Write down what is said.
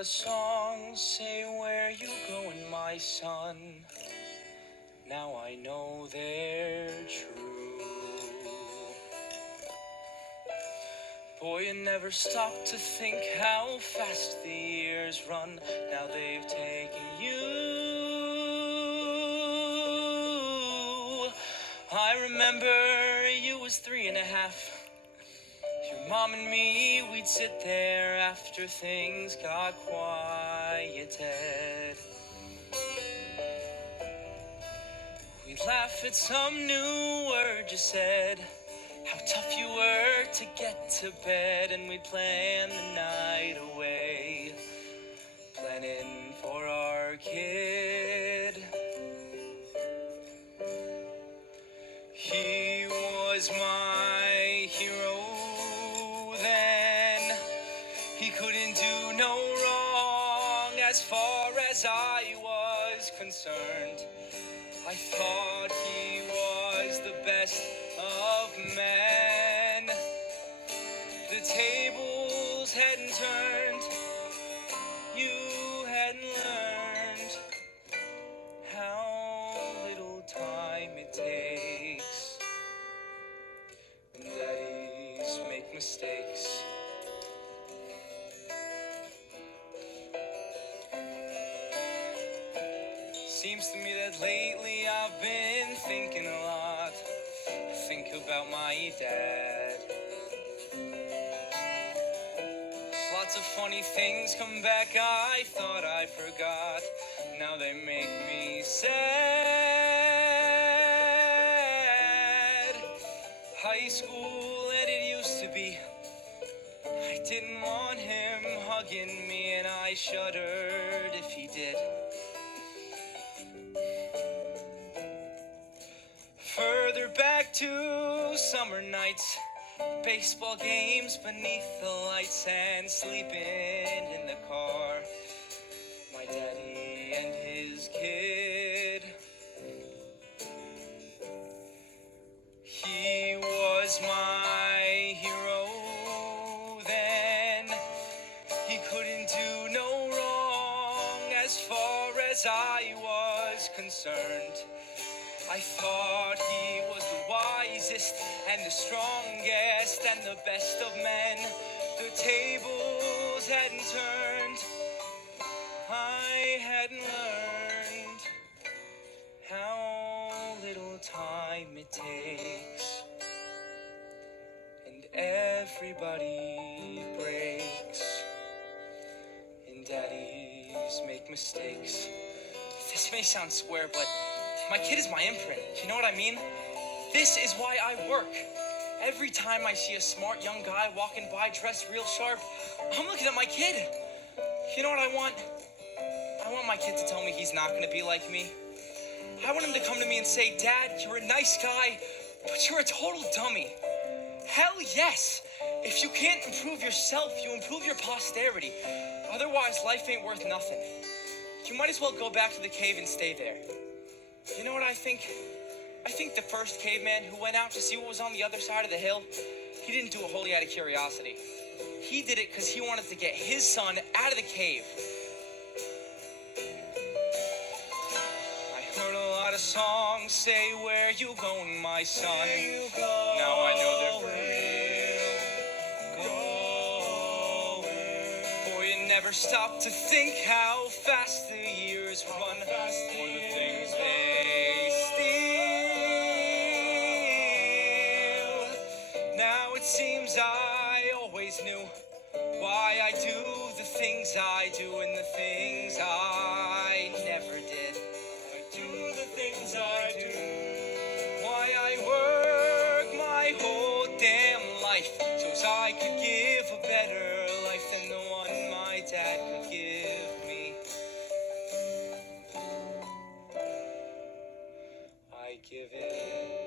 of songs say where you going, my son. Now I know they're true. Boy, you never stop to think how fast the years run. Now they've taken you. I remember you was 3.5. Your mom and me, we'd sit there after things got quieted. We'd laugh at some new word you said, how tough you were to get to bed, and we'd plan the night away, planning for our kid. He was my hero then. He couldn't do no wrong as far as I was concerned. I thought he was the best of men. The tables hadn't turned. You hadn't learned how little time it takes. And daddies make mistakes. Seems to me that lately I've been thinking a lot. I think about my dad. Lots of funny things come back I thought I forgot. Now they make me sad. High school and it used to be. I didn't want him hugging me, and I shuddered if he did. Further back to summer nights, baseball games beneath the lights, and sleeping in the car. My daddy and his kid. He was my hero then. He couldn't do no wrong as far as I was concerned. I thought he was the wisest and the strongest and the best of men. The tables hadn't turned. I hadn't learned how little time it takes. And everybody breaks. And daddies make mistakes. This may sound square, but my kid is my imprint. You know what I mean? This is why I work. Every time I see a smart young guy walking by dressed real sharp, I'm looking at my kid. You know what I want? I want my kid to tell me he's not going to be like me. I want him to come to me and say, Dad, you're a nice guy, but you're a total dummy. Hell yes. If you can't improve yourself, you improve your posterity. Otherwise, life ain't worth nothing. You might as well go back to the cave and stay there. You know what I think? I think the first caveman who went out to see what was on the other side of the hill, he didn't do it wholly out of curiosity. He did it because he wanted to get his son out of the cave. I heard a lot of songs say, where you going, my son? Now I know they're for real. Boy, you never stop to think how fast the years run, or the things they steal. Now it seems I always knew why I do the things I do and the things I never did. I do the things I do. Why I work my whole damn life so I could give a better life than the one my dad could give me. I give it